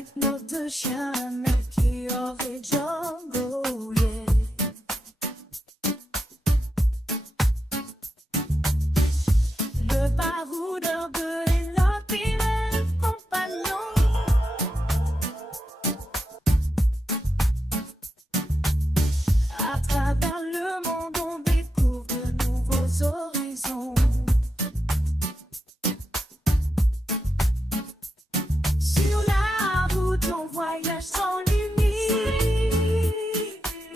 avec nos deux chiens, Melchior et Django, yeah. Le baroudeur de notre fidèle compagnon. À travers le monde, on découvre de nouveaux horizons. Sur la route, on voyage sans limite.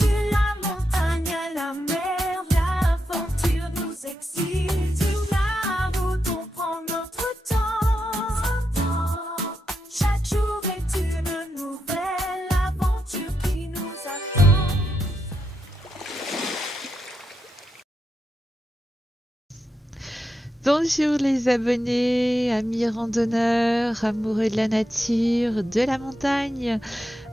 De la montagne à la mer, l'aventure nous excite. Sur la route, on prend notre temps. Chaque jour est une nouvelle aventure qui nous attend. Bonjour les abonnés, amis randonneurs, amoureux de la nature, de la montagne.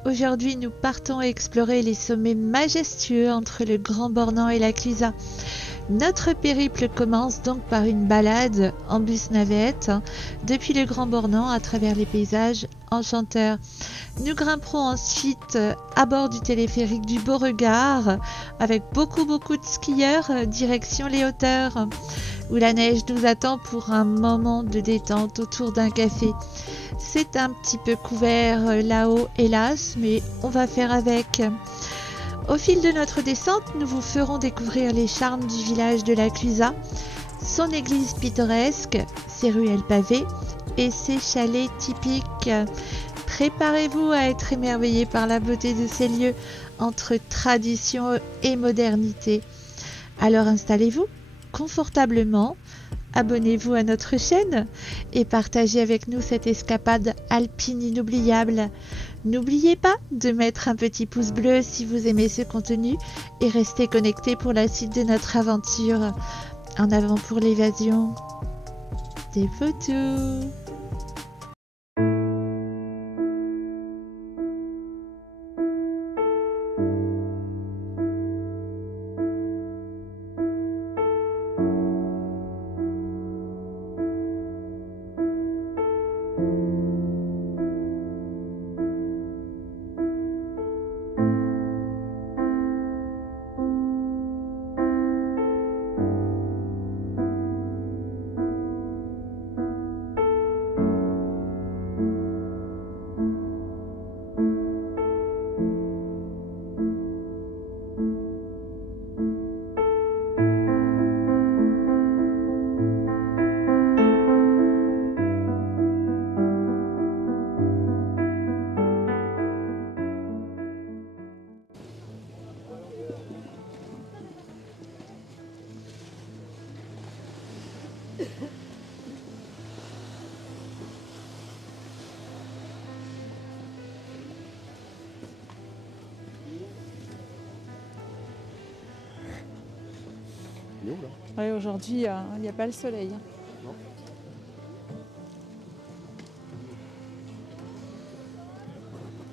Aujourd'hui, nous partons explorer les sommets majestueux entre le Grand Bornand et la Clusaz. Notre périple commence donc par une balade en bus-navette depuis le Grand Bornand à travers les paysages enchanteurs. Nous grimperons ensuite à bord du téléphérique du Beauregard avec beaucoup de skieurs direction les hauteurs où la neige nous attend pour un moment de détente autour d'un café. C'est un petit peu couvert là-haut hélas, mais on va faire avec. Au fil de notre descente, nous vous ferons découvrir les charmes du village de la Clusaz, son église pittoresque, ses ruelles pavées et ses chalets typiques. Préparez-vous à être émerveillés par la beauté de ces lieux entre tradition et modernité. Alors installez-vous confortablement, abonnez-vous à notre chaîne et partagez avec nous cette escapade alpine inoubliable. N'oubliez pas de mettre un petit pouce bleu si vous aimez ce contenu et restez connectés pour la suite de notre aventure. En avant pour l'évasion. Des photos. Oui, aujourd'hui, il n'y a pas le soleil. Non.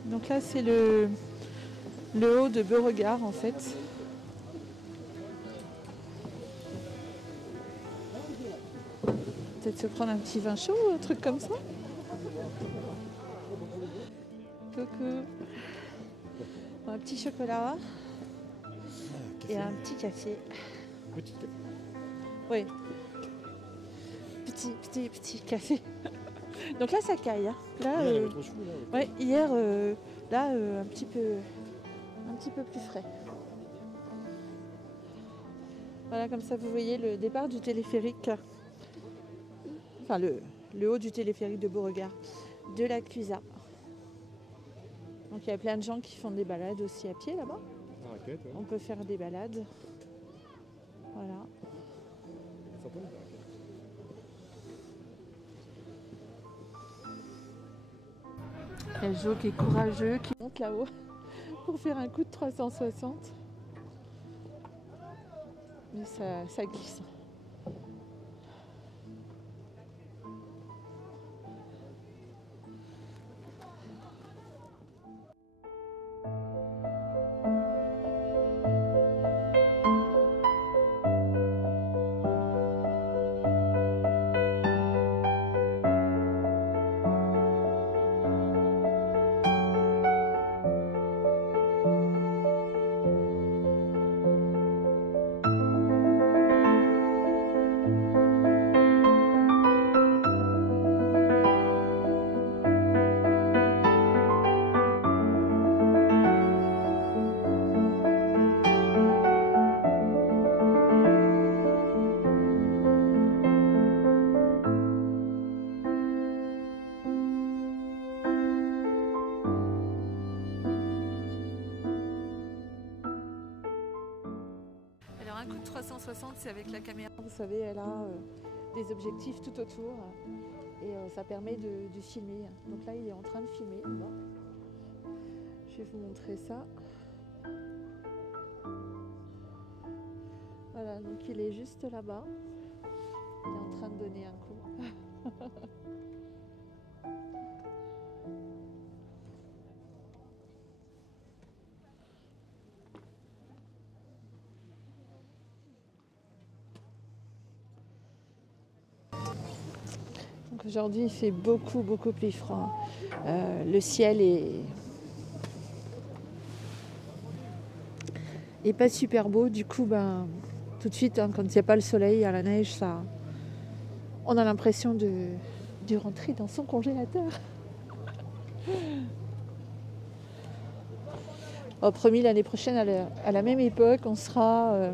Donc là, c'est le haut de Beauregard, en fait. Peut-être se prendre un petit vin chaud ou un truc comme ça. Coucou. Un petit chocolat et un petit café. Petit café. Oui. Petit café. Donc là, ça caille. Hein. Là, il est trop chou, là. ouais, hier, là, un petit peu plus frais. Voilà, comme ça, vous voyez le départ du téléphérique. Enfin, le haut du téléphérique de Beauregard, de la Clusaz. Donc il y a plein de gens qui font des balades aussi à pied là-bas. En raquette, ouais. On peut faire des balades. Voilà. Sympa, la raquette. Il y a Jo qui est courageux, qui monte là-haut pour faire un coup de 360. Mais ça glisse. coup de 360, c'est avec la caméra. Vous savez, elle a des objectifs tout autour et ça permet de filmer. Donc là, il est en train de filmer. Bon. Je vais vous montrer ça. Voilà, donc il est juste là-bas. Il est en train de donner un coup. Donc aujourd'hui, il fait beaucoup plus froid. Le ciel est pas super beau. Du coup, tout de suite, quand il n'y a pas le soleil, à la neige, ça, on a l'impression de rentrer dans son congélateur. Oh, promis, l'année prochaine, à la même époque, on sera...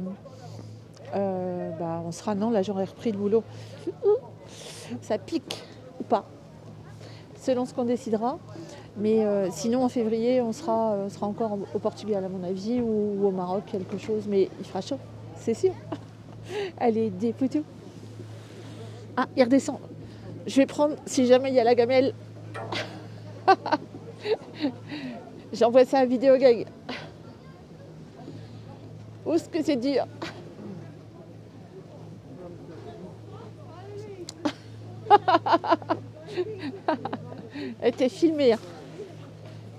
non, là j'aurais repris le boulot. Ça pique ou pas, selon ce qu'on décidera. Mais sinon, en février, on sera encore au Portugal, à mon avis, ou au Maroc, quelque chose. Mais il fera chaud, c'est sûr. Allez, des poutous. Ah, il redescend. Je vais prendre, si jamais il y a la gamelle. J'envoie ça à vidéo gag. Où est-ce que c'est dur? T'es filmé, hein.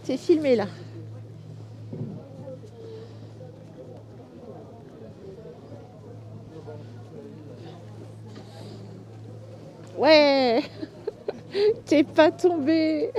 T'es filmé là. Ouais. T'es pas tombé.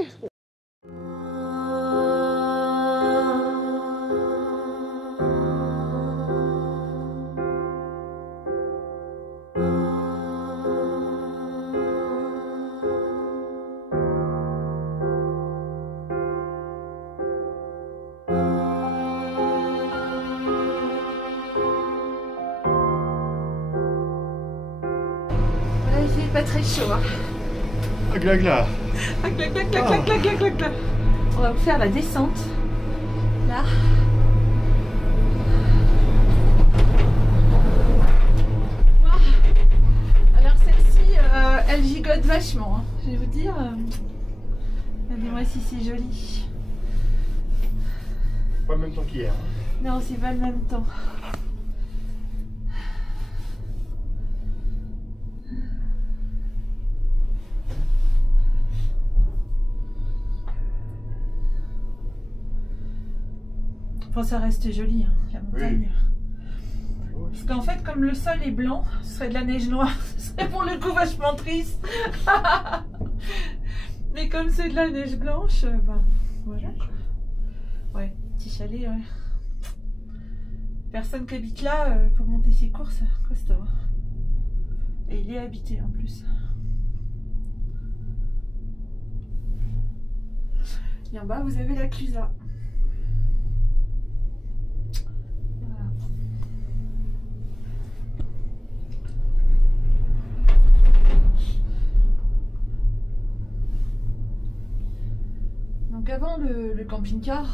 Il fait pas très chaud, hein. Agla. Clac. On va vous faire la descente. Là. Wow. Alors celle-ci, elle gigote vachement, hein. Je vais vous dire. Regardez-moi si c'est joli. Pas le même temps qu'hier. Hein. Non, c'est pas le même temps. Enfin, ça reste joli, hein, la montagne. Oui. Parce qu'en fait, comme le sol est blanc, ce serait de la neige noire. Ce serait pour le coup vachement triste. Mais comme c'est de la neige blanche, voilà. Ouais, petit chalet, ouais. Personne qui habite là pour monter ses courses, costaud. Et il est habité en plus. Et en bas, vous avez la Clusa. Donc avant le camping-car,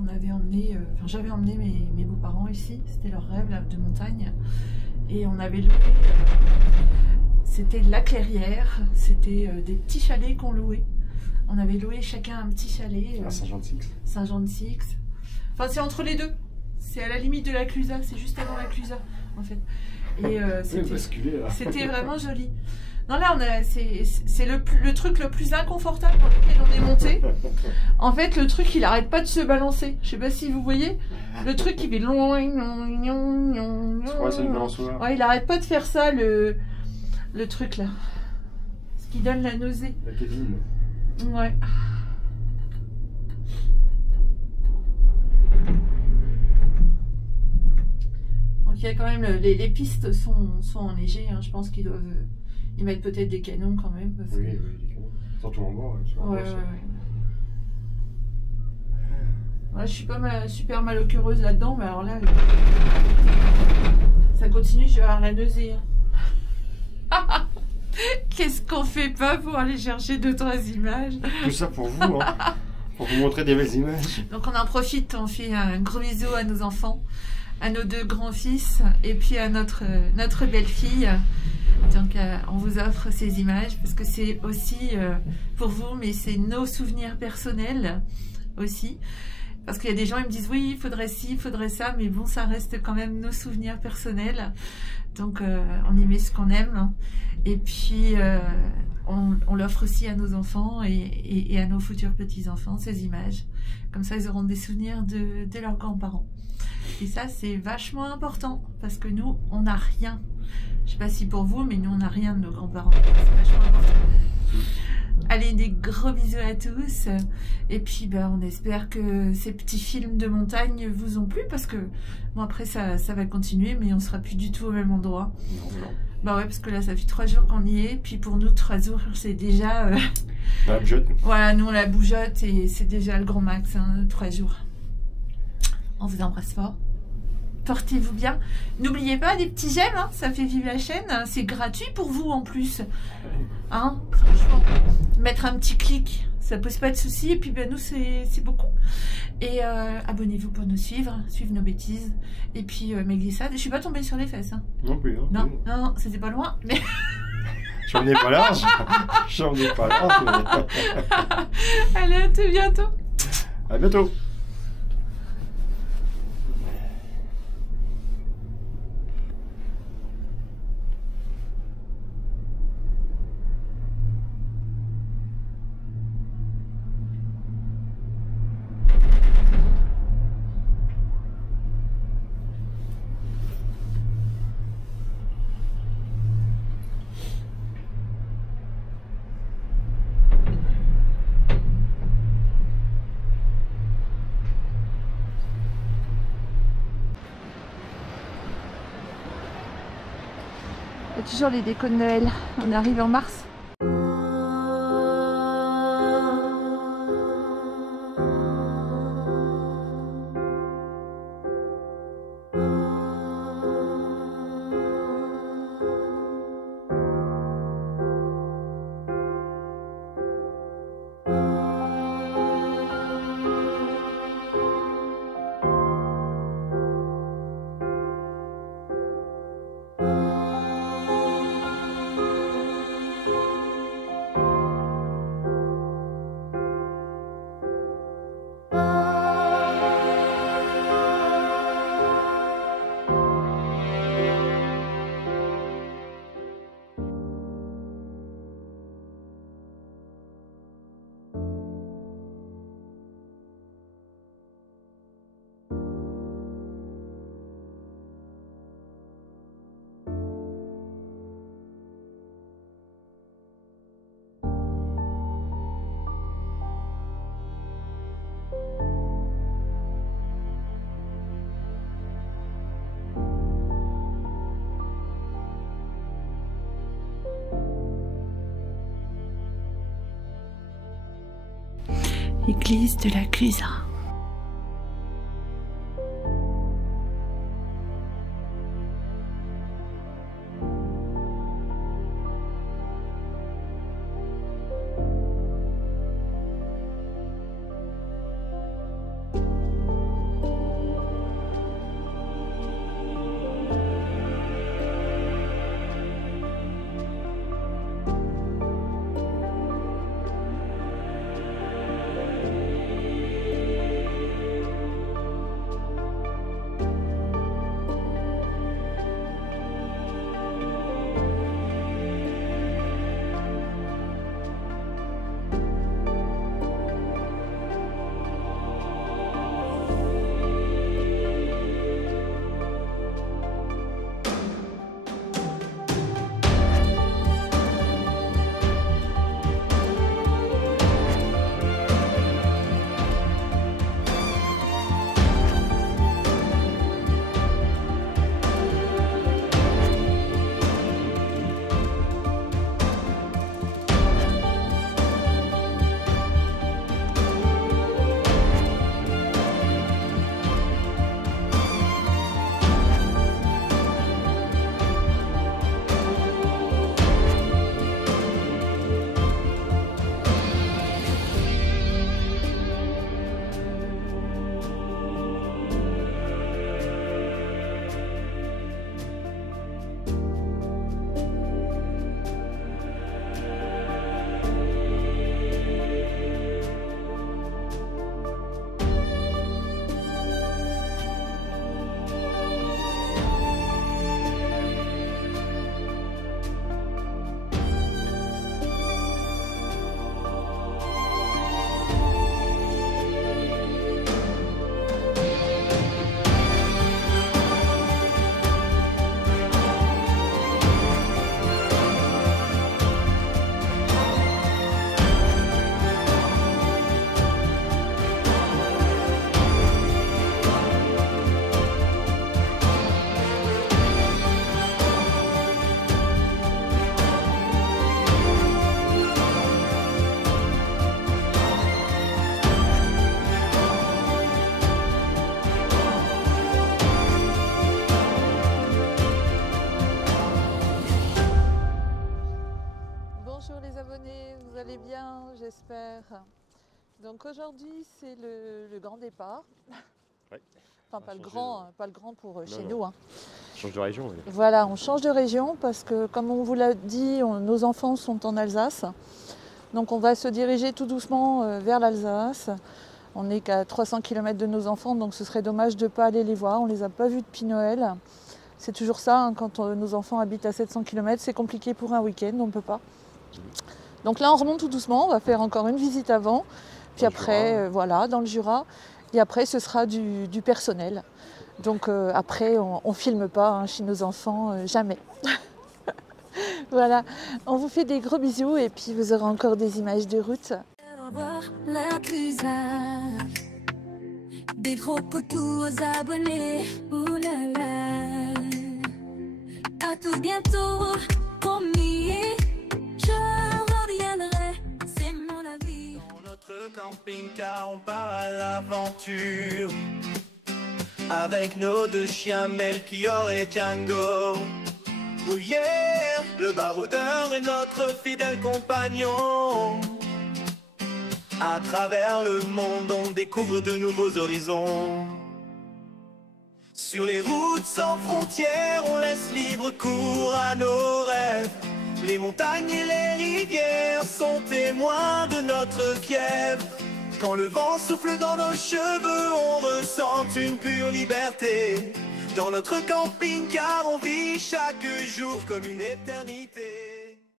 on avait emmené, j'avais emmené mes beaux-parents ici, c'était leur rêve là, de montagne, et on avait loué, c'était la Clairière, c'était des petits chalets qu'on louait. On avait loué chacun un petit chalet. À Saint-Jean-de-Six. Saint-Jean-de-Six. Enfin, c'est entre les deux. C'est à la limite de la Clusa, c'est juste avant la Clusa, en fait. Et c'était vraiment joli. Non, là, c'est le truc le plus inconfortable dans lequel on est monté. En fait, le truc, il arrête pas de se balancer. Je sais pas si vous voyez. Le truc, il fait long. Ouais, c'est une balançoire. Ouais, il arrête pas de faire ça, le truc là. Ce qui donne la nausée. La Kevin. Ouais. Donc il y a quand même les pistes sont enneigées, hein. Je pense qu'ils doivent ils mettent peut-être des canons quand même. Parce oui, que... oui, des canons. Surtout en bord. Ouais. Ouais, je suis pas super malheureuse là-dedans, mais alors là, ça continue, je vais avoir la nausée. Qu'est-ce qu'on fait pas pour aller chercher 2-3 images? Tout ça pour vous, hein. Pour vous montrer des belles images. Donc on en profite, on fait un gros bisou à nos enfants, à nos 2 grands-fils et puis à notre belle-fille. Donc on vous offre ces images parce que c'est aussi pour vous, mais c'est nos souvenirs personnels aussi. Parce qu'il y a des gens qui me disent oui, il faudrait ci, il faudrait ça, mais bon, ça reste quand même nos souvenirs personnels. Donc on y met ce qu'on aime. Et puis on l'offre aussi à nos enfants et à nos futurs petits-enfants, ces images. Comme ça, ils auront des souvenirs de leurs grands-parents. Et ça, c'est vachement important parce que nous, on n'a rien. Je sais pas si pour vous, mais nous, on n'a rien de nos grands-parents. C'est vachement important. Allez, des gros bisous à tous. Et puis, ben, on espère que ces petits films de montagne vous ont plu parce que, bon, après, ça va continuer, mais on sera plus du tout au même endroit. Non. Bah ouais, parce que là, ça fait 3 jours qu'on y est. Puis pour nous, 3 jours, c'est déjà... La bougeotte. Voilà, nous, on la bougeotte et c'est déjà le grand max, hein, 3 jours. On vous embrasse fort. Portez-vous bien. N'oubliez pas des petits j'aime, hein, ça fait vivre la chaîne. C'est gratuit pour vous en plus. Hein, franchement, mettre un petit clic, ça pose pas de soucis. Et puis ben, nous, c'est beaucoup. Et abonnez-vous pour nous suivre, suivre nos bêtises. Et puis mes glissades. Je suis pas tombée sur les fesses. Hein. Non plus. Hein. Non, c'était pas loin. Mais... J'en ai pas large. J'en ai pas large. Mais... Allez, à tout bientôt. À bientôt. Il y a toujours les décos de Noël. On arrive en mars. Église de la Clusa. Pierre. Donc aujourd'hui c'est le grand départ. Ouais. Enfin pas le grand pour chez non. nous. Hein. Change de région. Oui. Voilà, on change de région parce que comme on vous l'a dit, nos enfants sont en Alsace. Donc on va se diriger tout doucement vers l'Alsace. On n'est qu'à 300 km de nos enfants, donc ce serait dommage de ne pas aller les voir. On ne les a pas vus depuis Noël. C'est toujours ça, hein, quand nos enfants habitent à 700 km, c'est compliqué pour un week-end, on ne peut pas. Donc là on remonte tout doucement, on va faire encore une visite avant. Puis après, voilà, dans le Jura. Et après ce sera du personnel. Donc après on ne filme pas hein, chez nos enfants, jamais. Voilà, on vous fait des gros bisous et puis vous aurez encore des images de route. La Clusa, des gros coucous aux abonnés. Ouh là là, à tout bientôt, promis. Je reviendrai, c'est mon avis. Dans notre camping-car, on part à l'aventure avec nos deux chiens Melchior et Django. Oh yeah, le baroudeur est notre fidèle compagnon. À travers le monde, on découvre de nouveaux horizons. Sur les routes sans frontières, on laisse libre cours à nos rêves. Les montagnes et les rivières sont témoins de notre fièvre. Quand le vent souffle dans nos cheveux, on ressent une pure liberté. Dans notre camping-car, on vit chaque jour comme une éternité.